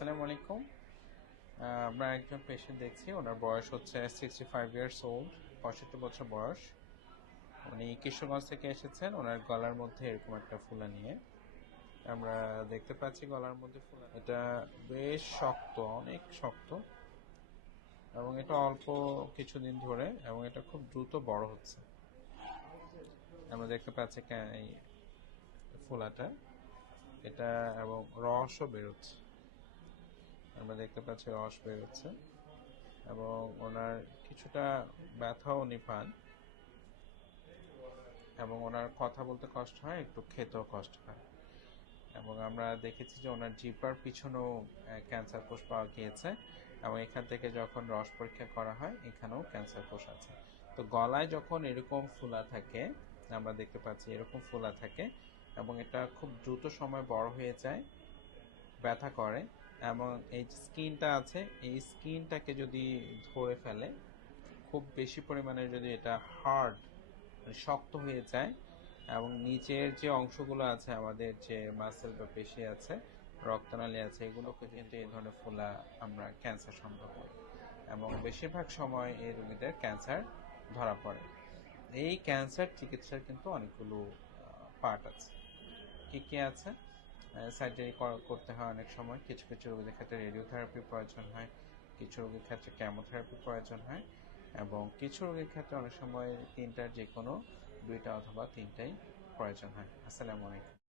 আসসালামু আলাইকুম। আমরা একজন পেশেন্ট দেখছি, ওনার বয়স হচ্ছে সিক্সটি ফাইভ ইয়ার্স ওল্ড পঁয়ষট্টি বছর বয়স। উনি কিশোরগঞ্জ থেকে এসেছেন, ওনার গলার মধ্যে এরকম একটা ফুলা নিয়ে। আমরা দেখতে পাচ্ছি গলার মধ্যে ফুলা। এটা বেশ শক্ত, অনেক শক্ত, এবং এটা অল্প কিছুদিন ধরে, এবং এটা খুব দ্রুত বড় হচ্ছে। আমরা দেখতে পাচ্ছি এই ফোলাটা। এটা এবং রসও বেরোচ্ছে। আমরা দেখতে পাচ্ছি রস বেরোচ্ছে এবং ওনার কিছুটা ব্যথাও উনি পান এবং ওনার কথা বলতে কষ্ট হয়, একটু খেতেও কষ্ট হয়। এবং আমরা দেখেছি যে ওনার জিপার পিছনেও ক্যান্সার কোষ পাওয়া গিয়েছে এবং এখান থেকে যখন রস পরীক্ষা করা হয়, এখানেও ক্যান্সার কোষ আছে। তো গলায় যখন এরকম ফুলা থাকে, আমরা দেখতে পাচ্ছি এরকম ফুলা থাকে এবং এটা খুব দ্রুত সময় বড় হয়ে যায়, ব্যথা করে এবং এই স্কিনটা আছে, এই স্কিনটাকে যদি ধরে ফেলে, খুব বেশি পরিমাণে যদি এটা হার্ড শক্ত হয়ে যায়, এবং নিচের যে অংশগুলো আছে, আমাদের যে মাসেল বা পেশি আছে, রক্তনালী আছে, এগুলোকে কিন্তু এই ধরনের ফোলা আমরা ক্যান্সার সম্ভব হয়। এবং বেশিরভাগ সময় এই রোগীদের ক্যান্সার ধরা পড়ে। এই ক্যান্সার চিকিৎসার কিন্তু অনেকগুলো পার্ট আছে। কি কি আছে? সার্জারি করতে হয় অনেক সময়। কিছু কিছু রোগীদের ক্ষেত্রে রেডিওথেরাপি প্রয়োজন হয়, কিছু রোগীর ক্ষেত্রে ক্যামোথেরাপির প্রয়োজন হয় এবং কিছু রোগীর ক্ষেত্রে অনেক সময় তিনটার যে কোনো দুইটা অথবা তিনটাই প্রয়োজন হয়। আসসালামু আলাইকুম।